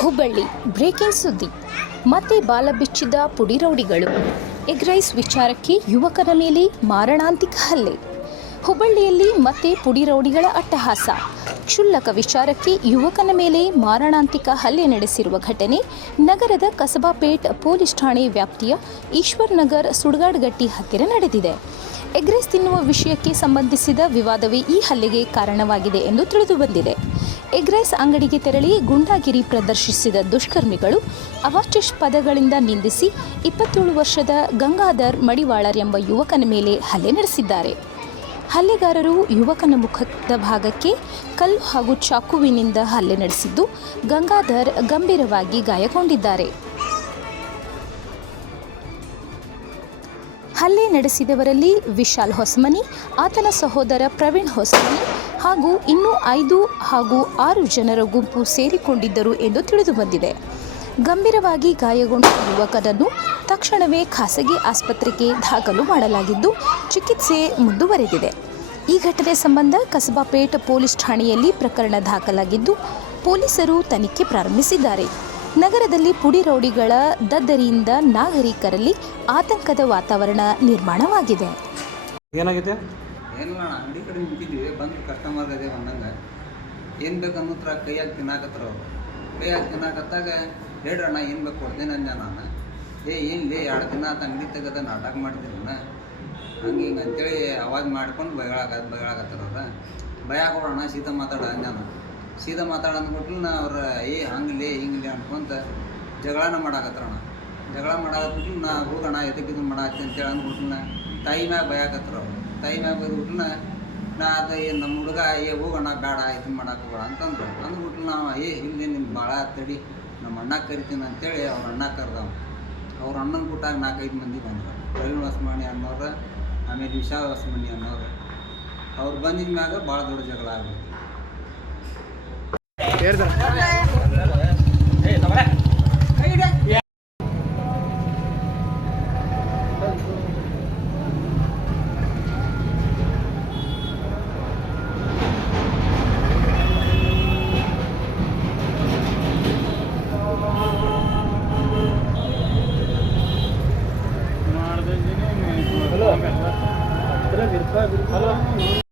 Hubballi breaking ಸುದ್ದಿ. ಮತ್ತೆ ಬಾಲ ಬಿಚ್ಚಿದ ಪುಡಿ ರೌಡಿಗಳು. ಎಗ್ರೈಸ್ ವಿಚಾರಕ್ಕೆ ಯುವಕರ ಮೇಲೆ ಮಾರಣಾಂತಿಕ ಹಲ್ಲೆ. ಹುಬ್ಬಳ್ಳಿಯಲ್ಲಿ ಮತ್ತೆ ಪುಡಿ ರೌಡಿಗಳ ಅಟ್ಟಹಾಸ. ಕ್ಷುಲ್ಲಕ ವಿಚಾರಕ್ಕೆ ಯುವಕನ ಮೇಲೆ ಮಾರಣಾಂತಿಕ ಹಲ್ಲೆ ನಡೆಸಿರುವ ಘಟನೆ ನಗರದ ಕಸಬಾಪೇಟ್ ಪೊಲೀಸ್ ಠಾಣೆ ವ್ಯಾಪ್ತಿಯ ಈಶ್ವರ್ ನಗರ್ ಸುಡ್ಗಾಡ್ಗಟ್ಟಿ ಹತ್ತಿರ ನಡೆದಿದೆ. ಎಗ್ರೆಸ್ ತಿನ್ನುವ ವಿಷಯಕ್ಕೆ ಸಂಬಂಧಿಸಿದ ವಿವಾದವೇ ಈ ಹಲ್ಲೆಗೆ ಕಾರಣವಾಗಿದೆ ಎಂದು ತಿಳಿದುಬಂದಿದೆ ಎಗ್ರೈಸ್ ಅಂಗಡಿಗೆ ತೆರಳಿ ಗುಂಡಾಗಿರಿ ಪ್ರದರ್ಶಿಸಿದ ದುಷ್ಕರ್ಮಿಗಳು ಅವಾಚ್ಯ ಪದಗಳಿಂದ ನಿಂದಿಸಿ ಇಪ್ಪತ್ತೇಳು ವರ್ಷದ ಗಂಗಾಧರ್ ಮಡಿವಾಳರ್ ಎಂಬ ಯುವಕನ ಮೇಲೆ ಹಲ್ಲೆ ನಡೆಸಿದ್ದಾರೆ. ಹಲ್ಲೆಗಾರರು ಯುವಕನ ಮುಖದ ಭಾಗಕ್ಕೆ ಕಲ್ಲು ಹಾಗೂ ಚಾಕುವಿನಿಂದ ಹಲ್ಲೆ ನಡೆಸಿದ್ದು ಗಂಗಾಧರ್ ಗಂಭೀರವಾಗಿ ಗಾಯಗೊಂಡಿದ್ದಾರೆ. ಹಲ್ಲೆ ನಡೆಸಿದವರಲ್ಲಿ ವಿಶಾಲ್ ಹೊಸಮನಿ, ಆತನ ಸಹೋದರ ಪ್ರವೀಣ್ ಹೊಸಮನಿ ಹಾಗೂ ಇನ್ನೂ ಐದು ಹಾಗೂ ಆರು ಜನರ ಗುಂಪು ಸೇರಿಕೊಂಡಿದ್ದರು ಎಂದು ತಿಳಿದುಬಂದಿದೆ ಗಂಭೀರವಾಗಿ ಗಾಯಗೊಂಡ ಯುವಕರನ್ನು ತಕ್ಷಣವೇ ಖಾಸಗಿ ಆಸ್ಪತ್ರೆಗೆ ದಾಖಲು ಮಾಡಲಾಗಿದ್ದು, ಚಿಕಿತ್ಸೆ ಮುಂದುವರೆದಿದೆ. ಈ ಘಟನೆ ಸಂಬಂಧ ಕಸಬಾಪೇಟ್ ಪೊಲೀಸ್ ಠಾಣೆಯಲ್ಲಿ ಪ್ರಕರಣ ದಾಖಲಾಗಿದ್ದು, ಪೊಲೀಸರು ತನಿಖೆ ಪ್ರಾರಂಭಿಸಿದ್ದಾರೆ. ನಗರದಲ್ಲಿ ಪುಡಿ ರೌಡಿಗಳ ದದ್ದರಿಯಿಂದ ನಾಗರಿಕರಲ್ಲಿ ಆತಂಕದ ವಾತಾವರಣ ನಿರ್ಮಾಣವಾಗಿದೆ. ಏನಾಗಿದೆ? ಏನಿಲ್ಲ ಅಣ್ಣ ಅಂಗಡಿ ಕಡೆ ನಿಂತಿದ್ವಿ ಬಂದು ಕಸ್ಟಮರ್ ಅದೇ ಬಂದಂಗೆ. ಏನು ಬೇಕು ಅನ್ನೋತ್ರ ಕೈಯಾಗಿ ತಿನ್ನಾಕತ್ರ ಅವರು. ಕೈಯಾಗಿ ತಿನ್ನಾಕತ್ತಾಗ ಹೇಳ್ರಣ್ಣ ಏನು ಬೇಕು ಕೊಡ್ತೀನಿ ಅಂದ ನಾನು. ಏ ಏನು ಲೇ ಎರಡು ದಿನ ಆತ ಅಂಗಡಿ ತೆಗದ ನಾಟಕ ಮಾಡ್ತೀರಣ್ಣ ಹಂಗೆ ಹಿಂಗೆ ಅಂತೇಳಿ ಅವಾಜ್ ಮಾಡ್ಕೊಂಡು ಬೈಗಳಾಗ ಬೈಗಳಾಕತ್ತಾರ ಅವ್ರ. ಭಯ ಕೊಡೋಣ ಸೀದಾ ಮಾತಾಡ ಅಂದ ನಾನು. ಸೀದಾ ಮಾತಾಡ ಅಂದ್ಬಿಟ್ಲು ನಾ ಅವ್ರ ಏ ಹಂಗಲಿ ಅನ್ಕೊಂತ ಜಗಳನ ಮಾಡಾಕತ್ತಾರಣ್ಣ ಜಗಳ ಮಾಡಾಕತ್ಬಿಟ್ಟು ನಾ ಹೋಗೋಣ ಎದಕ್ಕೆ ಇದನ್ನ ಮಾಡಾಕ್ತೀನಿ ಅಂತೇಳಿ ಅಂದ್ಬಿಟ್ಲು ನಾ ತಾಯಿ ಮ್ಯಾಗ ಬಯಾಕತ್ತಾರ ಅವ್ರು. ತಾಯಿ ಮ್ಯಾಗ ಬೈದ್ಬಿಟ್ಲು ನಾ ಅದು ಏ ನಮ್ಮ ಹುಡುಗ, ಏ ಹೋಗೋಣ ಬೇಡ ಇದನ್ನ ಮಾಡಾಕ ಹೋಗೋಣ ಅಂತಂದ್ರು. ಅಂದ್ಬಿಟ್ಟು ನಾವು ಏ ಇಲ್ಲಿ ನಿಮ್ಮ ಭಾಳ ತಡಿ ನಮ್ಮ ಅಣ್ಣ ಕರಿತೀನಿ ಅಂತೇಳಿ ಅವ್ರ ಅಣ್ಣ ಕರೆದವ ಅವ್ರ ಅಣ್ಣನ ಕೂಟಾಗ ನಾಲ್ಕೈದು ಮಂದಿ ಬಂದರು. ಪ್ರವೀಣ್ ಹೊಸಮಣಿ ಅನ್ನೋರು, ಆಮೇಲೆ ವಿಶಾಲ್ ಹೊಸಮಣಿ ಅನ್ನೋರು. ಅವ್ರು ಬಂದಿದ ಮ್ಯಾಗ ಭಾಳ ದೊಡ್ಡ ಜಗಳ ಆಗ್ಬಿಡ್ತು. Halo.